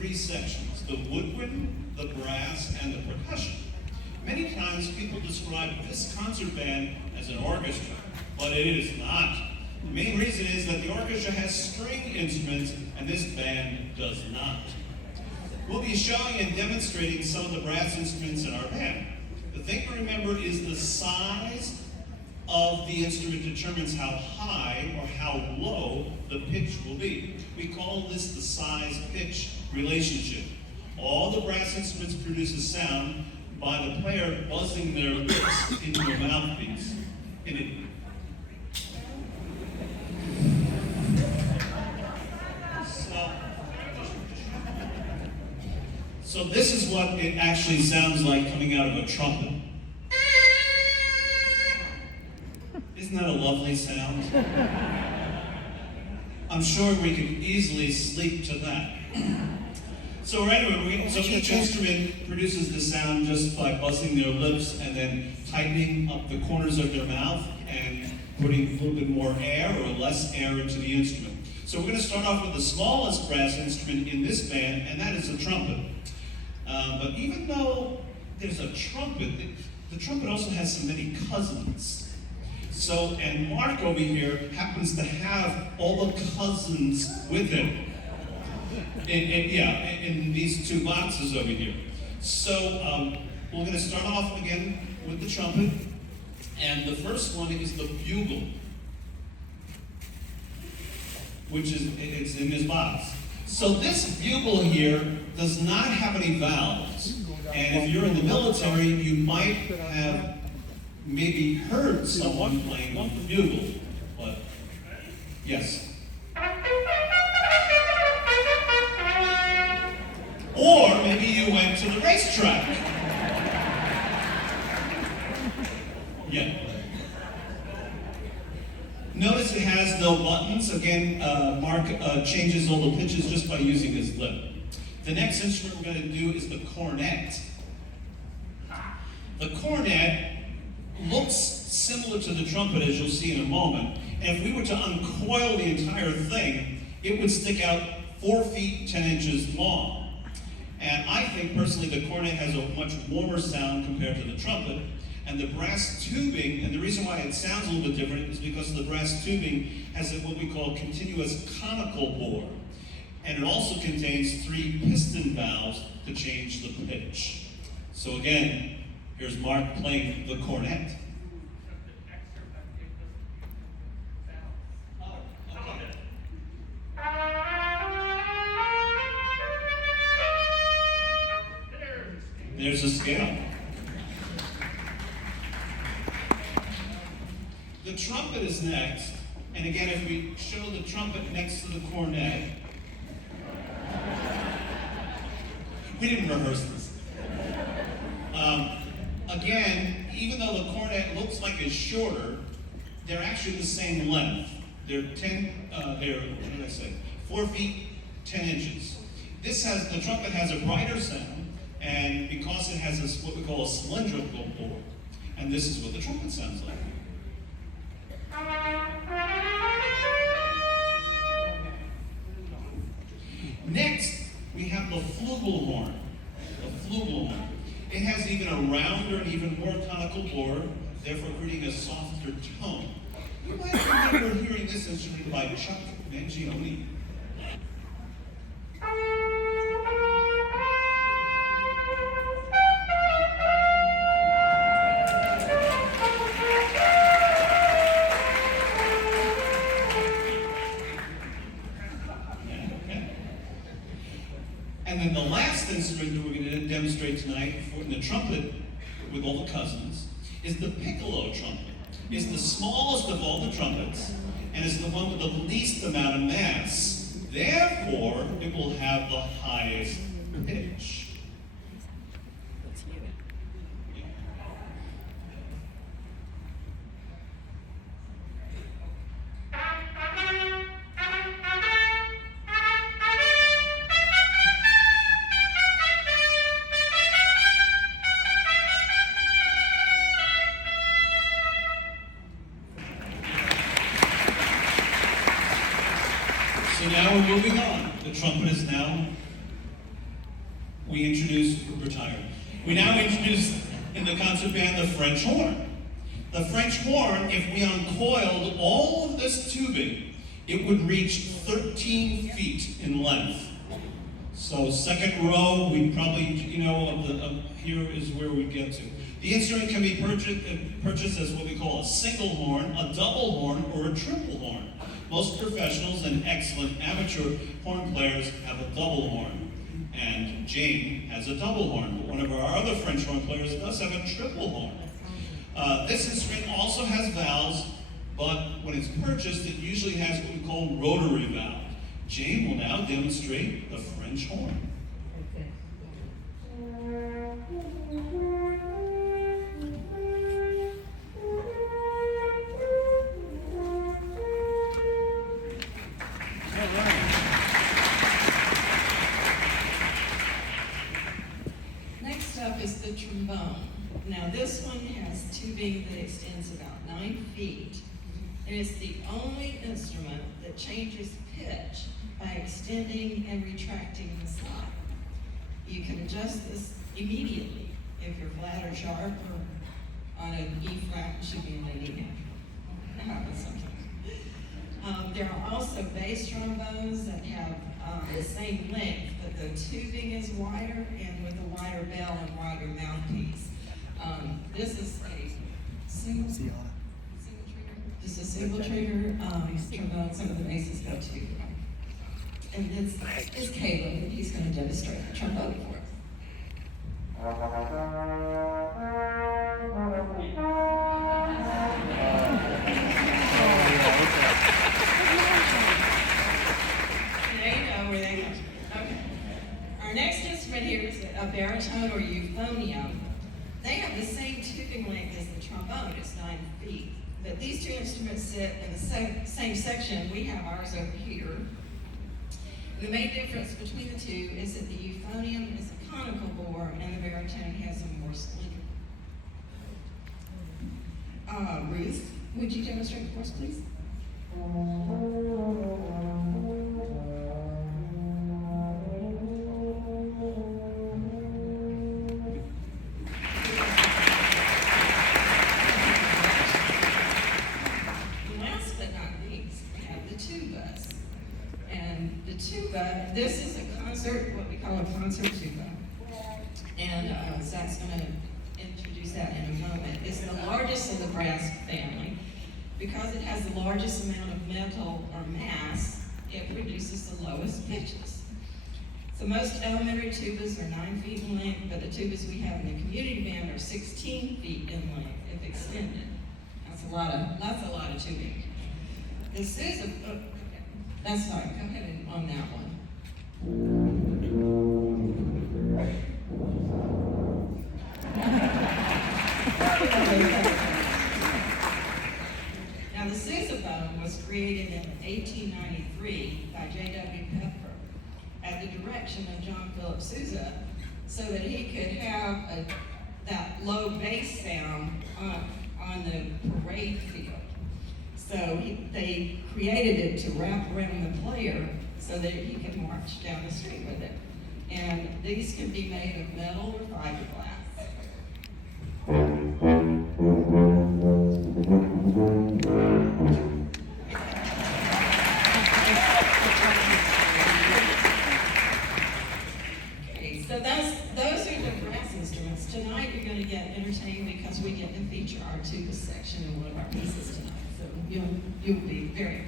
three sections: the woodwind, the brass, and the percussion. Many times people describe this concert band as an orchestra, but it is not. The main reason is that the orchestra has string instruments and this band does not. We'll be showing and demonstrating some of the brass instruments in our band. The thing to remember is the size of the instrument determines how high or how low the pitch will be. We call this the size-pitch relationship. All the brass instruments produce a sound by the player buzzing their lips into a mouthpiece. So this is what it actually sounds like coming out of a trumpet. Isn't that a lovely sound? I'm sure we could easily sleep to that. So anyway, so each instrument produces the sound just by buzzing their lips and then tightening up the corners of their mouth and putting a little bit more air or less air into the instrument. So we're going to start off with the smallest brass instrument in this band, and that is the trumpet. But even though there's a trumpet, the trumpet also has so many cousins. So, and Mark over here happens to have all the cousins with him. In these two boxes over here. So we're going to start off again with the trumpet, and the first one is the bugle, which is it's in this box. So this bugle here does not have any valves, and if you're in the military, you might have maybe heard someone playing on the bugle, but yes. Or maybe you went to the racetrack. Yeah. Notice it has no buttons. Again, Mark changes all the pitches just by using his lip. The next instrument we're going to do is the cornet. The cornet looks similar to the trumpet, as you'll see in a moment. And if we were to uncoil the entire thing, it would stick out 4 feet 10 inches long. And I think personally the cornet has a much warmer sound compared to the trumpet. And the brass tubing, and the reason why it sounds a little bit different is because the brass tubing has what we call continuous conical bore. And it also contains 3 piston valves to change the pitch. So again, here's Mark playing the cornet. There's a scale. The trumpet is next, and again, if we show the trumpet next to the cornet, we didn't rehearse this. Again, even though the cornet looks like it's shorter, they're actually the same length. They're 4 feet 10 inches. The trumpet has a brighter sound. And because it has what we call a cylindrical bore, and this is what the trumpet sounds like. Next, we have the flugelhorn. The flugelhorn. It has even a rounder and even more conical bore, therefore creating a softer tone. You might remember hearing this instrument by Chuck Mangione. And then the last instrument that we're going to demonstrate tonight for the trumpet with all the cousins is the piccolo trumpet. It's the smallest of all the trumpets and is the one with the least amount of mass. Therefore, it will have the highest pitch. So now we're moving on. The trumpet is now We introduced, retired. We now introduce in the concert band the French horn. The French horn, if we uncoiled all of this tubing, it would reach 13 feet in length. So second row, we probably, here is where we get to. The instrument can be purchased as what we call a single horn, a double horn, or a triple horn. Most professionals and excellent amateur horn players have a double horn. And Jane has a double horn, but one of our other French horn players does have a triple horn. This instrument also has valves, but when it's purchased, it usually has what we call rotary valve. Jane will now demonstrate the French horn. Next up is the trombone. Now this one has tubing that extends about 9 feet. It is the only instrument that changes pitch by extending and retracting the slide. You can adjust this immediately if you're flat or sharp or on an E flat, it should be an E. That happens sometimes. There are also bass trombones that have the same length, but the tubing is wider and with a wider bell and wider mouthpiece. This is a single trigger, just a single trigger trombone. Some of the basses go to. And this is Caleb, and he's going to demonstrate the trombone for us. Now you know where they come. Okay. Our next instrument here is a baritone or euphonium. They have the same tubing length as the trombone, it's 9 feet. But these two instruments sit in the same section. We have ours over here. The main difference between the two is that the euphonium is a conical bore and the baritone has a more cylindrical. Ruth, would you demonstrate for us, please? Last but not least, we have the tubas. And the tuba, this is a concert, what we call a concert tuba. And Zach's going to introduce that in a moment. It's the largest in the brass family. Because it has the largest amount of metal or mass, it produces the lowest pitches. So most elementary tubas are 9 feet in length, but the tubas we have in the community band are 16 feet in length, if extended. That's a lot of tubing. This is that's fine. Go ahead and on that one. Now the sousaphone was created in 1893 by J.W. Pepper at the direction of John Philip Sousa, so that he could have that low bass sound on the parade field. So they created it to wrap around the player so that he could march down the street with it. And these can be made of metal or fiberglass. Okay, so those are the brass instruments. Tonight you're going to get entertained because we get to feature our tuba section in one of our pieces tonight. So you'll be very